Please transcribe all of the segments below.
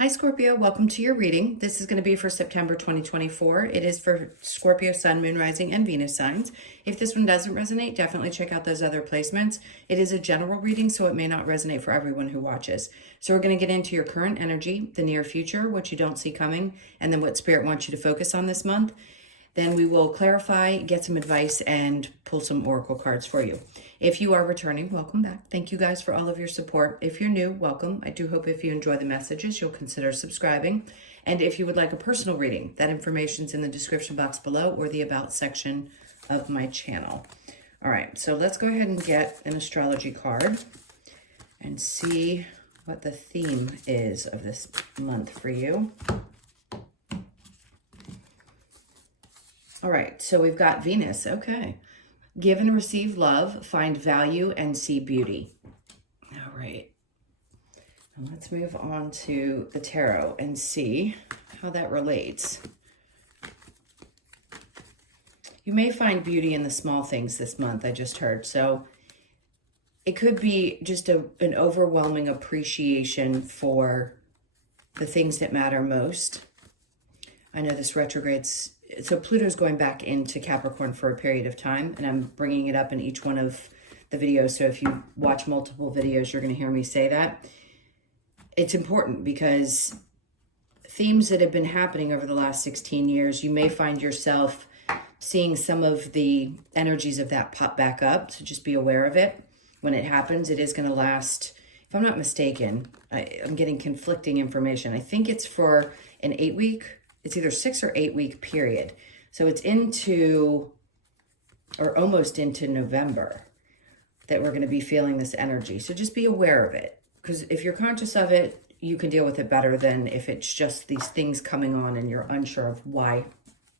Hi Scorpio, welcome to your reading. This is going to be for September 2024. It is for Scorpio, Sun, Moon, Rising, and Venus signs. If this one doesn't resonate, definitely check out those other placements. It is a general reading, so it may not resonate for everyone who watches. So we're going to get into your current energy, the near future, what you don't see coming, and then what Spirit wants you to focus on this month. Then we will clarify, get some advice, and pull some oracle cards for you. If you are returning, welcome back. Thank you guys for all of your support. If you're new, welcome. I do hope if you enjoy the messages, you'll consider subscribing. And if you would like a personal reading, that information's in the description box below or the About section of my channel. All right, so let's go ahead and get an astrology card and see what the theme is of this month for you. All right, so we've got Venus. Okay. Give and receive love, find value, and see beauty. All right. And let's move on to the tarot and see how that relates. You may find beauty in the small things this month, I just heard. So it could be just an overwhelming appreciation for the things that matter most. I know this retrograde's... So Pluto's going back into Capricorn for a period of time, and I'm bringing it up in each one of the videos. So if you watch multiple videos, you're going to hear me say that. It's important because themes that have been happening over the last 16 years, you may find yourself seeing some of the energies of that pop back up. So just be aware of it. When it happens, it is going to last, if I'm not mistaken, I'm getting conflicting information. I think it's for an 8-week. It's either 6 or 8 week period. So it's into, or almost into November that we're going to be feeling this energy. So just be aware of it. Because if you're conscious of it, you can deal with it better than if it's just these things coming on and you're unsure of why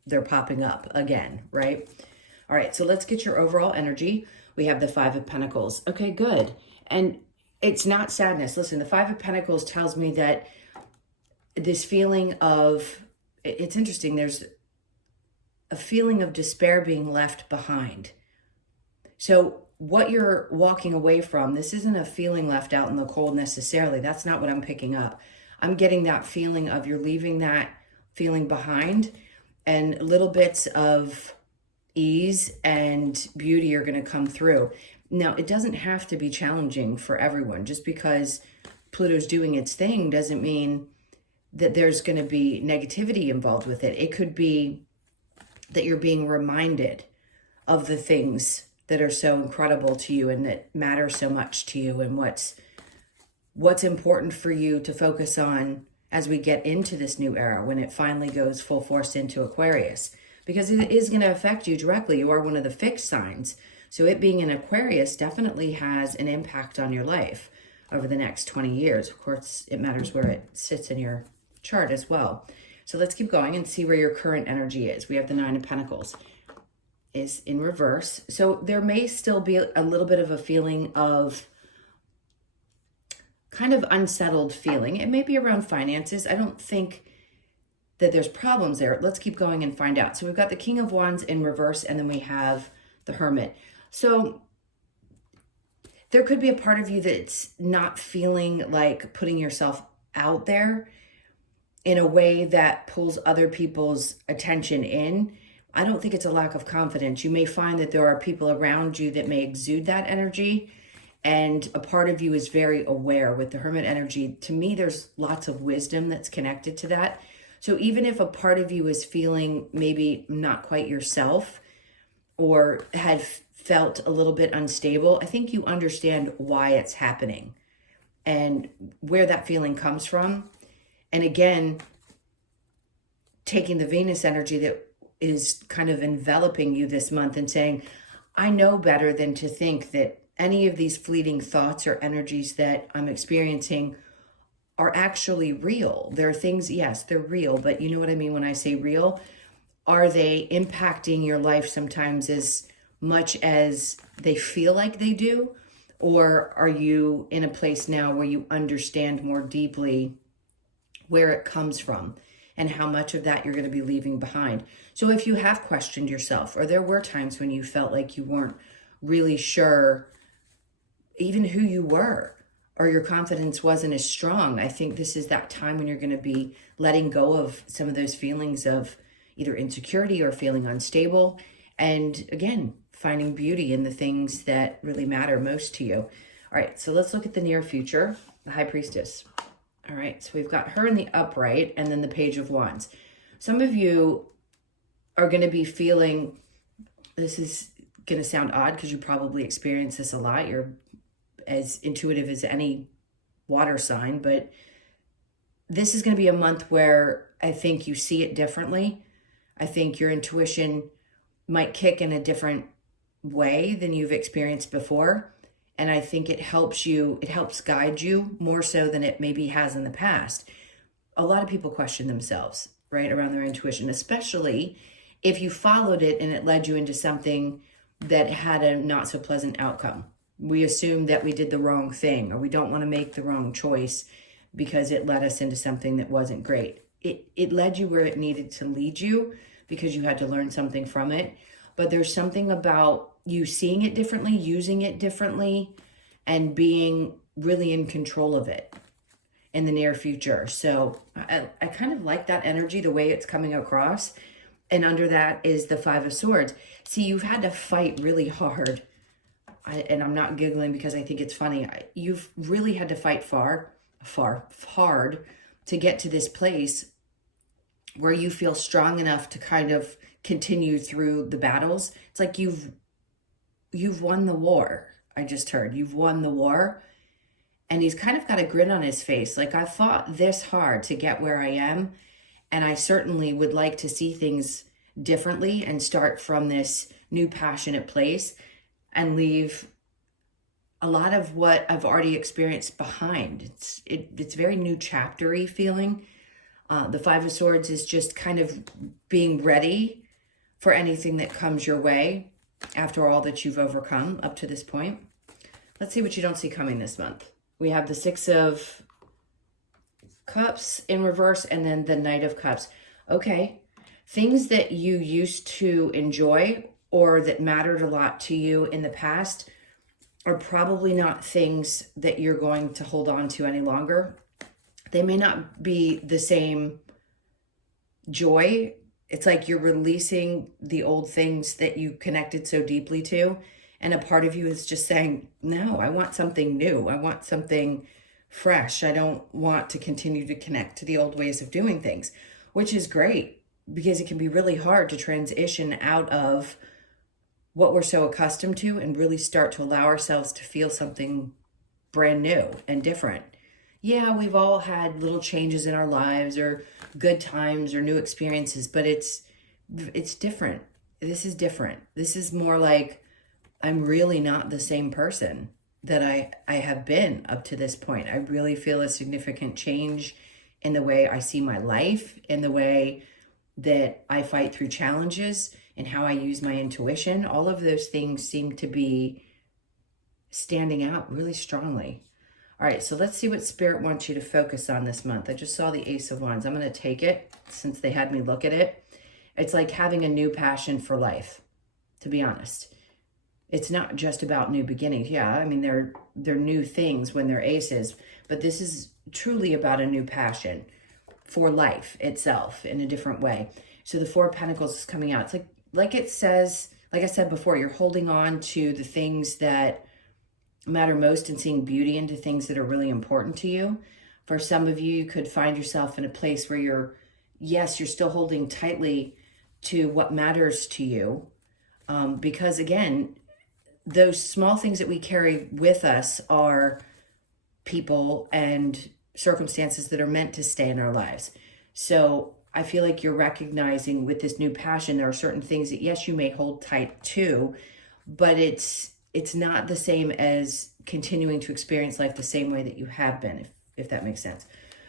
they're popping up again, right? All right, so let's get your overall energy. We have the Five of Pentacles. Okay, good. And it's not sadness. Listen, the Five of Pentacles tells me that this feeling of... It's interesting, there's a feeling of despair being left behind. So what you're walking away from, this isn't a feeling left out in the cold necessarily. That's not what I'm picking up. I'm getting that feeling of you're leaving that feeling behind, and little bits of ease and beauty are going to come through. Now, it doesn't have to be challenging for everyone. Just because Pluto's doing its thing doesn't mean that there's going to be negativity involved with it. It could be that you're being reminded of the things that are so incredible to you and that matter so much to you, and what's important for you to focus on as we get into this new era, when it finally goes full force into Aquarius, because it is going to affect you directly. You are one of the fixed signs. So it being in Aquarius definitely has an impact on your life over the next 20 years. Of course, it matters where it sits in your chart as well. So let's keep going and see where your current energy is. We have the Nine of Pentacles is in reverse. So there may still be a little bit of a feeling of kind of unsettled feeling. It may be around finances. I don't think that there's problems there. Let's keep going and find out. So we've got the King of Wands in reverse, and then we have the Hermit. So there could be a part of you that's not feeling like putting yourself out there in a way that pulls other people's attention in. I don't think it's a lack of confidence. You may find that there are people around you that may exude that energy, and a part of you is very aware. With the Hermit energy, to me, there's lots of wisdom that's connected to that. So even if a part of you is feeling maybe not quite yourself or had felt a little bit unstable, I think you understand why it's happening and where that feeling comes from. And again, taking the Venus energy that is kind of enveloping you this month and saying, I know better than to think that any of these fleeting thoughts or energies that I'm experiencing are actually real. There are things, yes, they're real, but you know what I mean when I say real? Are they impacting your life sometimes as much as they feel like they do? Or are you in a place now where you understand more deeply where it comes from and how much of that you're going to be leaving behind? So if you have questioned yourself, or there were times when you felt like you weren't really sure even who you were, or your confidence wasn't as strong. I think this is that time when you're going to be letting go of some of those feelings of either insecurity or feeling unstable. And again, finding beauty in the things that really matter most to you. All right, so let's look at the near future, the High Priestess. All right, so we've got her in the upright and then the Page of Wands. Some of you are going to be feeling, this is going to sound odd because you probably experience this a lot. You're as intuitive as any water sign, but this is going to be a month where I think you see it differently. I think your intuition might kick in a different way than you've experienced before. And I think it helps you, it helps guide you more so than it maybe has in the past. A lot of people question themselves, right, around their intuition, especially if you followed it and it led you into something that had a not so pleasant outcome. We assume that we did the wrong thing, or we don't want to make the wrong choice because it led us into something that wasn't great. It led you where it needed to lead you because you had to learn something from it. But there's something about you seeing it differently, using it differently, and being really in control of it in the near future. So I kind of like that energy, the way it's coming across. And under that is the Five of Swords. See, you've had to fight really hard. And I'm not giggling because I think it's funny. You've really had to fight hard to get to this place where you feel strong enough to kind of continue through the battles. It's like you've won the war. I just heard you've won the war. And he's kind of got a grin on his face. Like, I fought this hard to get where I am. And I certainly would like to see things differently and start from this new passionate place and leave a lot of what I've already experienced behind. It's very new chapter-y feeling. The Five of Swords is just kind of being ready for anything that comes your way after all that you've overcome up to this point. Let's see what you don't see coming this month. We have the Six of Cups in reverse and then the Knight of Cups. Okay, things that you used to enjoy or that mattered a lot to you in the past are probably not things that you're going to hold on to any longer. They may not be the same joy. It's like you're releasing the old things that you connected so deeply to. And a part of you is just saying, no, I want something new. I want something fresh. I don't want to continue to connect to the old ways of doing things, which is great because it can be really hard to transition out of what we're so accustomed to and really start to allow ourselves to feel something brand new and different. Yeah, we've all had little changes in our lives or good times or new experiences, but it's different. This is different. This is more like I'm really not the same person that I have been up to this point. I really feel a significant change in the way I see my life, in the way that I fight through challenges, and how I use my intuition. All of those things seem to be standing out really strongly. All right, so let's see what Spirit wants you to focus on this month. I just saw the Ace of Wands. I'm going to take it since they had me look at it. It's like having a new passion for life, to be honest. It's not just about new beginnings. Yeah, I mean, they're new things when they're aces, but this is truly about a new passion for life itself in a different way. So the Four of Pentacles is coming out. It's like it says, like I said before, you're holding on to the things that matter most and seeing beauty into things that are really important to you. For some of you, you could find yourself in a place where you're still holding tightly to what matters to you. Because again, those small things that we carry with us are people and circumstances that are meant to stay in our lives. So I feel like you're recognizing with this new passion, there are certain things that, yes, you may hold tight to, but it's not the same as continuing to experience life the same way that you have been, if that makes sense.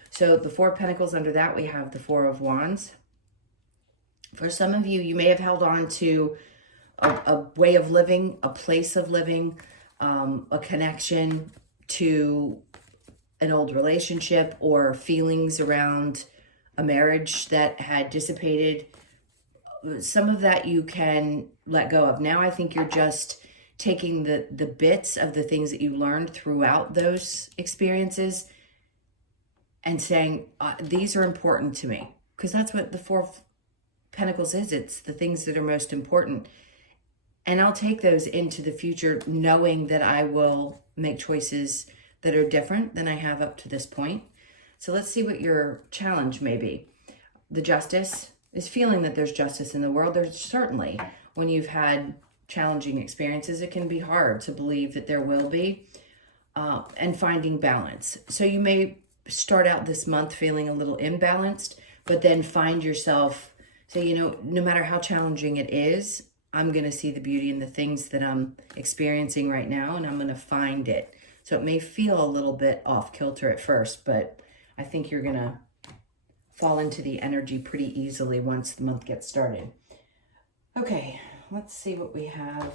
So the Four of Pentacles, under that, we have the Four of Wands. For some of you, you may have held on to a way of living, a place of living, a connection to an old relationship or feelings around a marriage that had dissipated. Some of that you can let go of. Now I think you're just taking the bits of the things that you learned throughout those experiences and saying, these are important to me. Because that's what the Four of Pentacles is. It's the things that are most important. And I'll take those into the future knowing that I will make choices that are different than I have up to this point. So let's see what your challenge may be. The Justice is feeling that there's justice in the world. There's certainly, when you've had challenging experiences, it can be hard to believe that there will be, and finding balance. So you may start out this month feeling a little imbalanced, but then find yourself say, you know, no matter how challenging it is, I'm going to see the beauty in the things that I'm experiencing right now, and I'm going to find it. So it may feel a little bit off kilter at first, but I think you're going to fall into the energy pretty easily once the month gets started. Okay, let's see what we have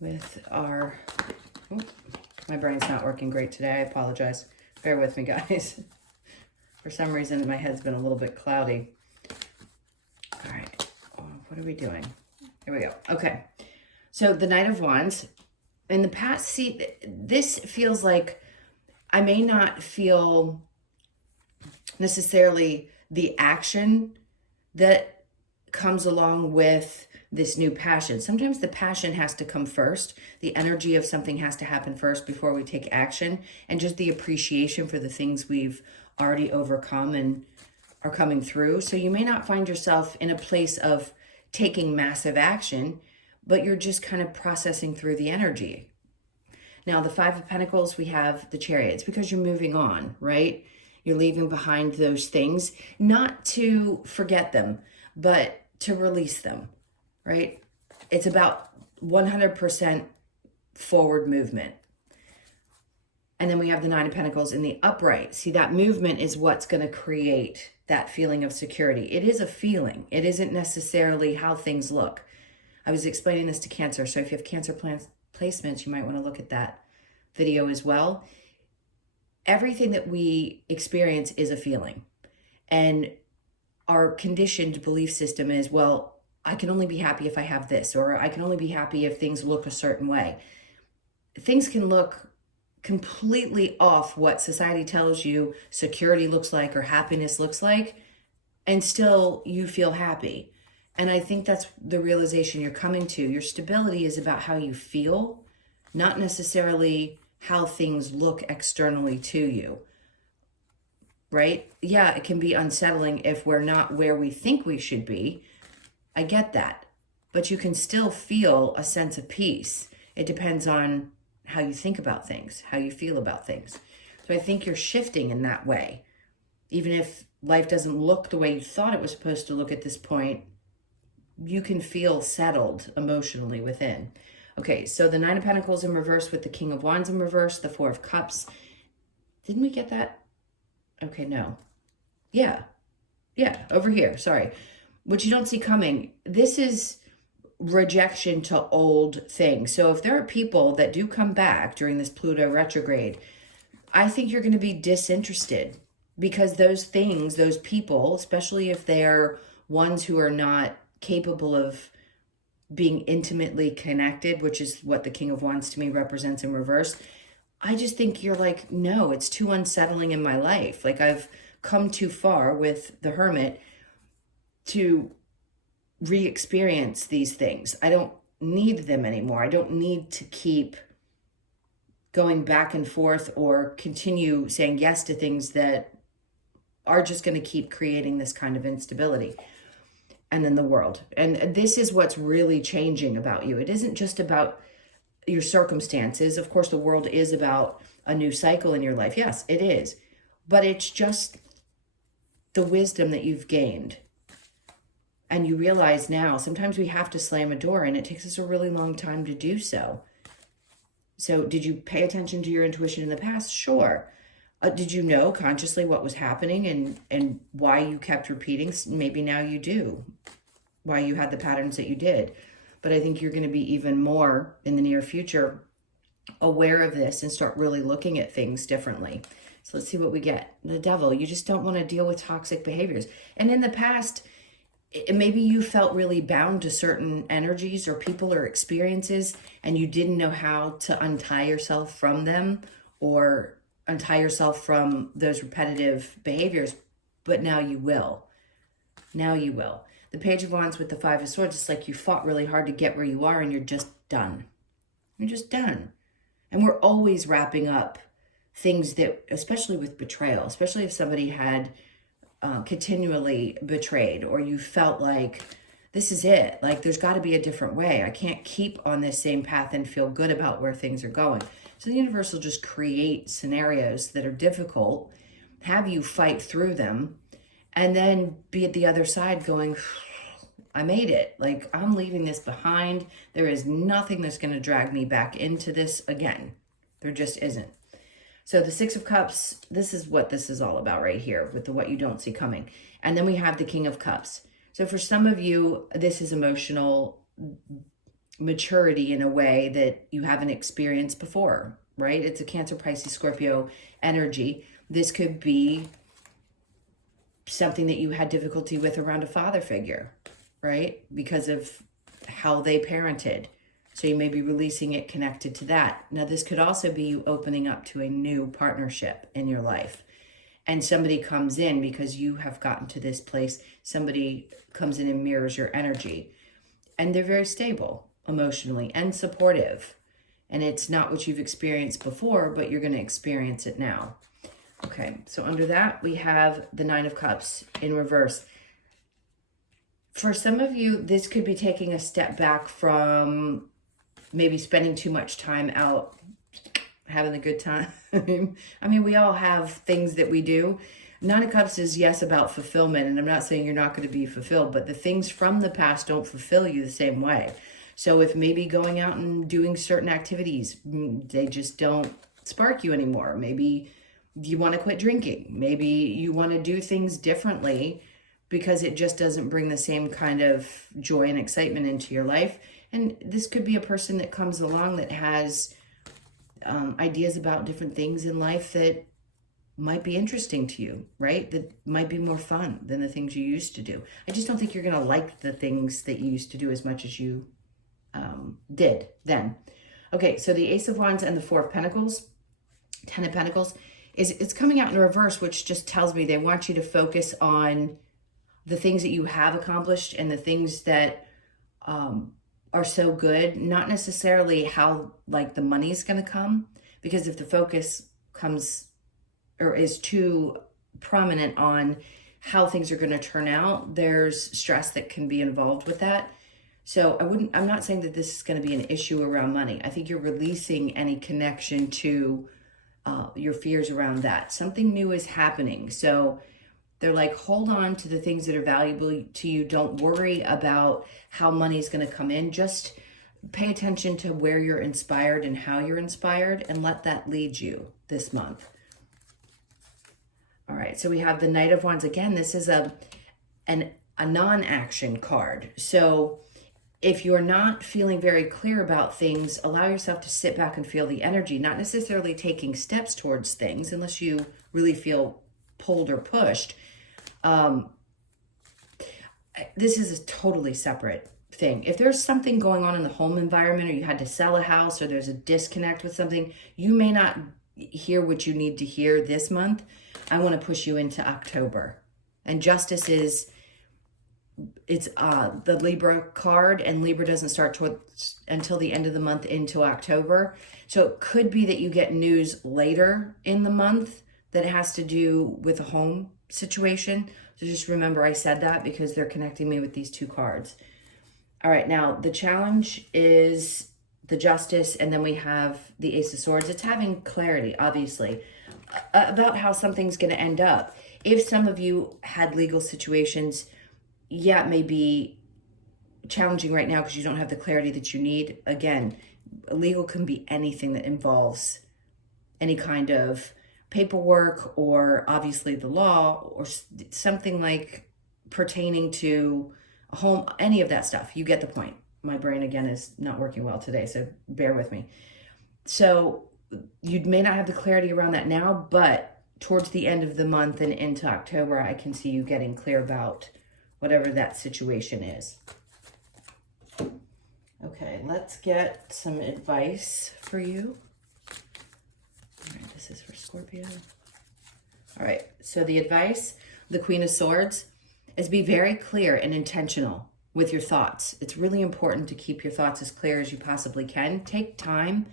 with our... Oh, my brain's not working great today. I apologize. Bear with me, guys. For some reason, my head's been a little bit cloudy. All right. What are we doing? Here we go. Okay. So the Knight of Wands. In the past, see, this feels like I may not feel necessarily the action that comes along with this new passion. Sometimes the passion has to come first. The energy of something has to happen first before we take action. And just the appreciation for the things we've already overcome and are coming through. So you may not find yourself in a place of taking massive action, but you're just kind of processing through the energy. Now, the Five of Pentacles, we have the Chariot. It's because you're moving on, right? You're leaving behind those things, not to forget them, but to release them, right? It's about 100% forward movement. And then we have the Nine of Pentacles in the upright. See, that movement is what's going to create that feeling of security. It is a feeling. It isn't necessarily how things look. I was explaining this to Cancer. So if you have Cancer placements, you might want to look at that video as well. Everything that we experience is a feeling. And our conditioned belief system is, well, I can only be happy if I have this, or I can only be happy if things look a certain way. Things can look completely off what society tells you security looks like or happiness looks like, and still you feel happy. And I think that's the realization you're coming to. Your stability is about how you feel, not necessarily how things look externally to you, right? Yeah, it can be unsettling if we're not where we think we should be. I get that. But you can still feel a sense of peace. It depends on how you think about things, how you feel about things. So I think you're shifting in that way. Even if life doesn't look the way you thought it was supposed to look at this point, you can feel settled emotionally within. Okay, so the Nine of Pentacles in reverse with the King of Wands in reverse, the Four of Cups. Didn't we get that? Okay, no. Yeah, over here, sorry. What you don't see coming, this is rejection to old things. So if there are people that do come back during this Pluto retrograde, I think you're going to be disinterested, because those things, those people, especially if they're ones who are not capable of being intimately connected, which is what the King of Wands to me represents in reverse, I just think you're like, no, it's too unsettling in my life. Like, I've come too far with the Hermit to re-experience these things. I don't need them anymore. I don't need to keep going back and forth or continue saying yes to things that are just going to keep creating this kind of instability. And then the World. And this is what's really changing about you. It isn't just about your circumstances. Of course, the World is about a new cycle in your life. Yes, it is. But it's just the wisdom that you've gained. And you realize now, sometimes we have to slam a door, and it takes us a really long time to do so. So did you pay attention to your intuition in the past? Sure. Did you know consciously what was happening and why you kept repeating? Maybe now you do. Why you had the patterns that you did. But I think you're going to be even more in the near future aware of this and start really looking at things differently. So let's see what we get. The Devil. You just don't want to deal with toxic behaviors. And in the past, maybe you felt really bound to certain energies or people or experiences, and you didn't know how to untie yourself from them or untie yourself from those repetitive behaviors, but now you will. Now you will. The Page of Wands with the Five of Swords, it's like you fought really hard to get where you are and you're just done. You're just done. And we're always wrapping up things that, especially with betrayal, especially if somebody had continually betrayed, or you felt like this is it, like there's got to be a different way. I can't keep on this same path and feel good about where things are going. So the universe will just create scenarios that are difficult, have you fight through them, and then be at the other side going, I made it. Like, I'm leaving this behind. There is nothing that's going to drag me back into this again. There just isn't. So the Six of Cups, this is what this is all about right here with the what you don't see coming. And then we have the King of Cups. So for some of you, this is emotional maturity in a way that you haven't experienced before, right? It's a Cancer, Pisces, Scorpio energy. This could be something that you had difficulty with around a father figure, right? Because of how they parented. So you may be releasing it connected to that. Now, this could also be you opening up to a new partnership in your life. And somebody comes in because you have gotten to this place. Somebody comes in and mirrors your energy. And they're very stable emotionally and supportive. And it's not what you've experienced before, but you're going to experience it now. Okay, so under that, we have the Nine of Cups in reverse. For some of you, this could be taking a step back from maybe spending too much time out, having a good time. I mean, we all have things that we do. Nine of Cups is, yes, about fulfillment, and I'm not saying you're not going to be fulfilled, but the things from the past don't fulfill you the same way. So if maybe going out and doing certain activities, they just don't spark you anymore. Maybe you want to quit drinking. Maybe you want to do things differently because it just doesn't bring the same kind of joy and excitement into your life. And this could be a person that comes along that has ideas about different things in life that might be interesting to you, right? That might be more fun than the things you used to do. I just don't think you're going to like the things that you used to do as much as you did then. Okay, so the Ace of Wands and the Four of Pentacles, Ten of Pentacles, it's coming out in reverse, which just tells me they want you to focus on the things that you have accomplished and the things that are so good, not necessarily how like the money's going to come, because if the focus comes or is too prominent on how things are going to turn out, there's stress that can be involved with that. So I'm not saying that this is going to be an issue around money. I think you're releasing any connection to your fears around that. Something new is happening. So they're like, hold on to the things that are valuable to you. Don't worry about how money's going to come in. Just pay attention to where you're inspired and how you're inspired, and let that lead you this month. All right, so we have the Knight of Wands. Again, this is a non-action card. So if you're not feeling very clear about things, allow yourself to sit back and feel the energy, not necessarily taking steps towards things unless you really feel pulled or pushed. This is a totally separate thing. If there's something going on in the home environment, or you had to sell a house, or there's a disconnect with something, you may not hear what you need to hear this month. I want to push you into October. And Justice is, it's the Libra card, and Libra doesn't start until the end of the month into October. So it could be that you get news later in the month that has to do with a home situation. So just remember I said that because they're connecting me with these two cards. All right, now the challenge is the Justice, and then we have the Ace of Swords. It's having clarity, obviously, about how something's going to end up. If some of you had legal situations, yeah, it may be challenging right now because you don't have the clarity that you need. Again, legal can be anything that involves any kind of paperwork, or obviously the law, or something like pertaining to a home, any of that stuff. You get the point. My brain, again, is not working well today, so bear with me. So you may not have the clarity around that now, but towards the end of the month and into October, I can see you getting clear about whatever that situation is. Okay, let's get some advice for you. All right, this is for Scorpio. All right, so the advice, the Queen of Swords, is be very clear and intentional with your thoughts. It's really important to keep your thoughts as clear as you possibly can. Take time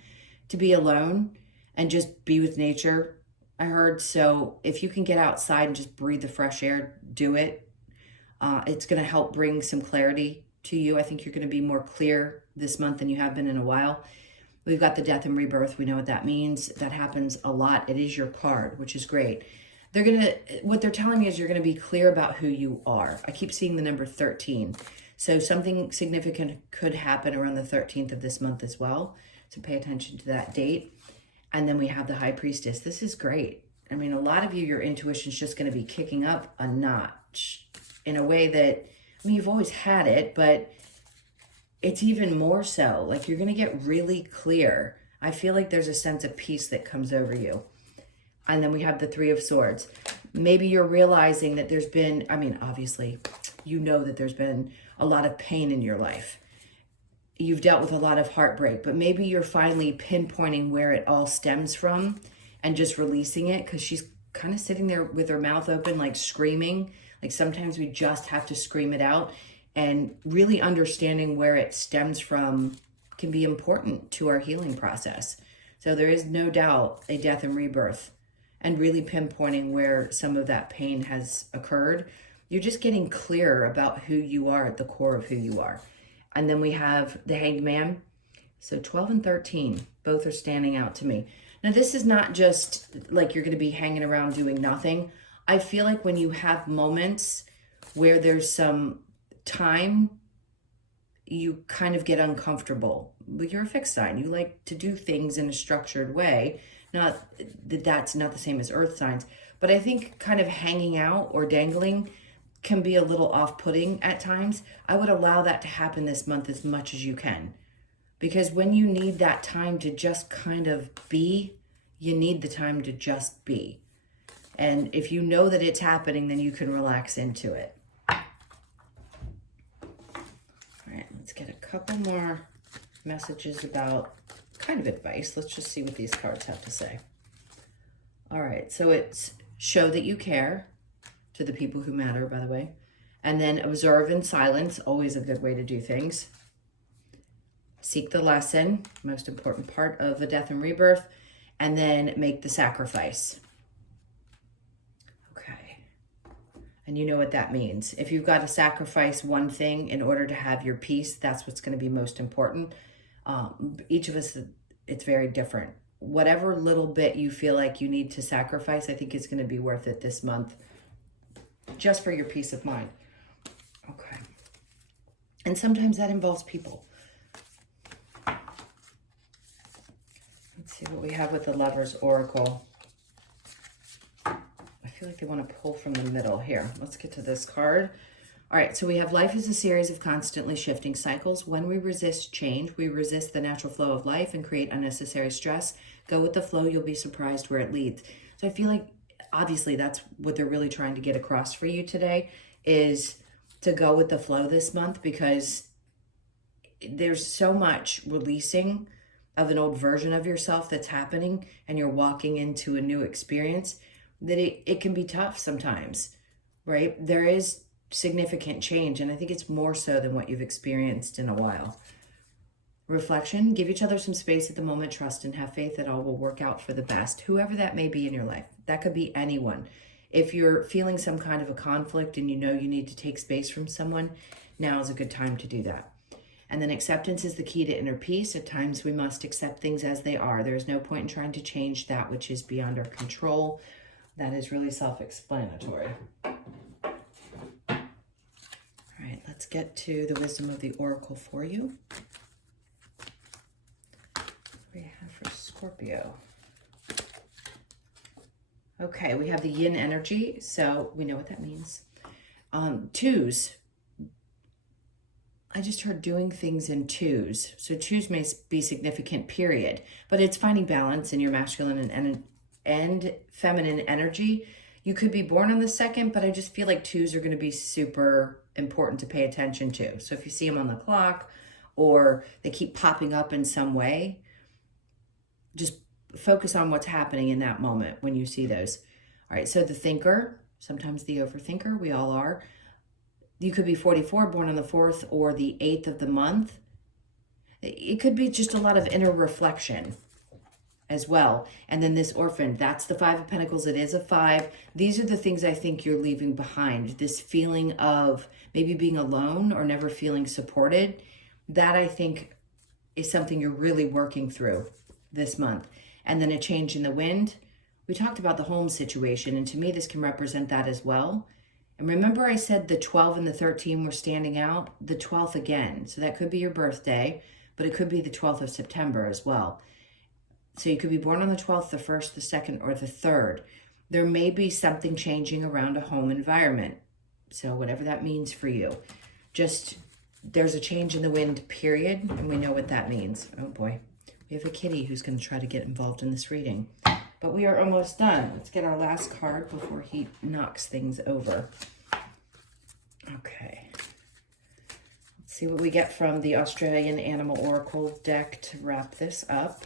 to be alone and just be with nature, I heard. So if you can get outside and just breathe the fresh air, do it. It's going to help bring some clarity to you. I think you're going to be more clear this month than you have been in a while. We've got the death and rebirth. We know what that means. That happens a lot. It is your card, which is great. What they're telling me is you're going to be clear about who you are. I keep seeing the number 13. So something significant could happen around the 13th of this month as well. So pay attention to that date. And then we have the High Priestess. This is great. I mean, a lot of you, your intuition is just going to be kicking up a notch in a way that, I mean, you've always had it, but it's even more so. Like, you're going to get really clear. I feel like there's a sense of peace that comes over you. And then we have the Three of Swords. Maybe you're realizing that there's been, I mean, obviously, you know that there's been a lot of pain in your life. You've dealt with a lot of heartbreak, but maybe you're finally pinpointing where it all stems from and just releasing it, because she's kind of sitting there with her mouth open, like screaming. Like, sometimes we just have to scream it out, and really understanding where it stems from can be important to our healing process. So there is no doubt a death and rebirth, and really pinpointing where some of that pain has occurred. You're just getting clearer about who you are at the core of who you are. And then we have the Hanged Man. So 12 and 13, both are standing out to me. Now, this is not just like you're going to be hanging around doing nothing. I feel like when you have moments where there's some time, you kind of get uncomfortable. But you're a fixed sign. You like to do things in a structured way. Not that that's not the same as earth signs. But I think kind of hanging out or dangling can be a little off-putting at times. I would allow that to happen this month as much as you can. Because when you need that time to just kind of be, you need the time to just be. And if you know that it's happening, then you can relax into it. All right, let's get a couple more messages about kind of advice. Let's just see what these cards have to say. All right, so it's show that you care to the people who matter, by the way. And then observe in silence, always a good way to do things. Seek the lesson, most important part of a death and rebirth. And then make the sacrifice. Okay. And you know what that means. If you've got to sacrifice one thing in order to have your peace, that's what's going to be most important. Each of us, it's very different. Whatever little bit you feel like you need to sacrifice, I think is going to be worth it this month, just for your peace of mind. Okay. And sometimes that involves people. Let's see what we have with the Lover's Oracle. I feel like they want to pull from the middle here. Let's get to this card. All right, so we have life is a series of constantly shifting cycles. When we resist change, we resist the natural flow of life and create unnecessary stress. Go with the flow, you'll be surprised where it leads. So I feel like obviously that's what they're really trying to get across for you today, is to go with the flow this month, because there's so much releasing of an old version of yourself that's happening, and you're walking into a new experience, that it can be tough sometimes, right? There is significant change, and I think it's more so than what you've experienced in a while. Reflection, give each other some space at the moment, trust and have faith that all will work out for the best, whoever that may be in your life. That could be anyone. If you're feeling some kind of a conflict and you know you need to take space from someone, now is a good time to do that. And then acceptance is the key to inner peace. At times we must accept things as they are. There is no point in trying to change that which is beyond our control. That is really self-explanatory. All right, let's get to the wisdom of the Oracle for you. What do we have for Scorpio? Okay, we have the yin energy, so we know what that means. Twos. I just heard doing things in twos. So twos may be significant, period. But it's finding balance in your masculine and feminine energy. You could be born on the 2nd, but I just feel like 2s are going to be super important to pay attention to. So if you see them on the clock or they keep popping up in some way, just focus on what's happening in that moment when you see those. All right, so the thinker, sometimes the overthinker, we all are. You could be 44, born on the 4th or the 8th of the month. It could be just a lot of inner reflection as well. And then this orphan, that's the 5 of Pentacles. It is a 5. These are the things I think you're leaving behind. This feeling of maybe being alone or never feeling supported. That I think is something you're really working through this month. And then a change in the wind. We talked about the home situation, and to me this can represent that as well. And remember I said the 12 and the 13 were standing out? The 12th again. So that could be your birthday, but it could be the 12th of September as well. So you could be born on the 12th, the 1st, the 2nd, or the 3rd. There may be something changing around a home environment. So whatever that means for you. Just, there's a change in the wind, period, and we know what that means. Oh boy, we have a kitty who's going to try to get involved in this reading. But we are almost done. Let's get our last card before he knocks things over. Okay. Let's see what we get from the Australian Animal Oracle deck to wrap this up.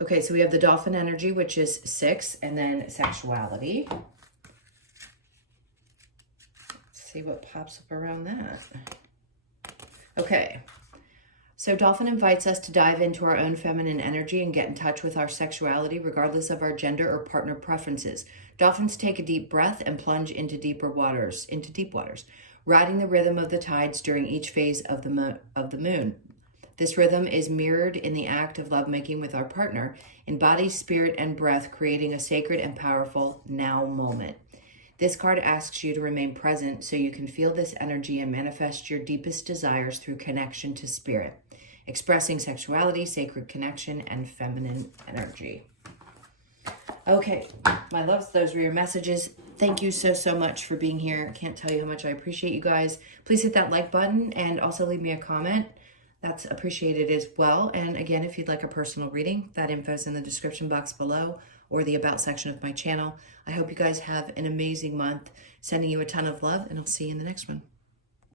Okay, so we have the dolphin energy, which is 6, and then sexuality. Let's see what pops up around that. Okay, so dolphin invites us to dive into our own feminine energy and get in touch with our sexuality, regardless of our gender or partner preferences. Dolphins take a deep breath and plunge into deep waters, riding the rhythm of the tides during each phase of the moon. This rhythm is mirrored in the act of lovemaking with our partner, in body, spirit, and breath, creating a sacred and powerful now moment. This card asks you to remain present so you can feel this energy and manifest your deepest desires through connection to spirit, expressing sexuality, sacred connection, and feminine energy. Okay, my loves, those were your messages. Thank you so, so much for being here. I can't tell you how much I appreciate you guys. Please hit that like button and also leave me a comment. That's appreciated as well. And again, if you'd like a personal reading, that info is in the description box below or the about section of my channel. I hope you guys have an amazing month. Sending you a ton of love, and I'll see you in the next one.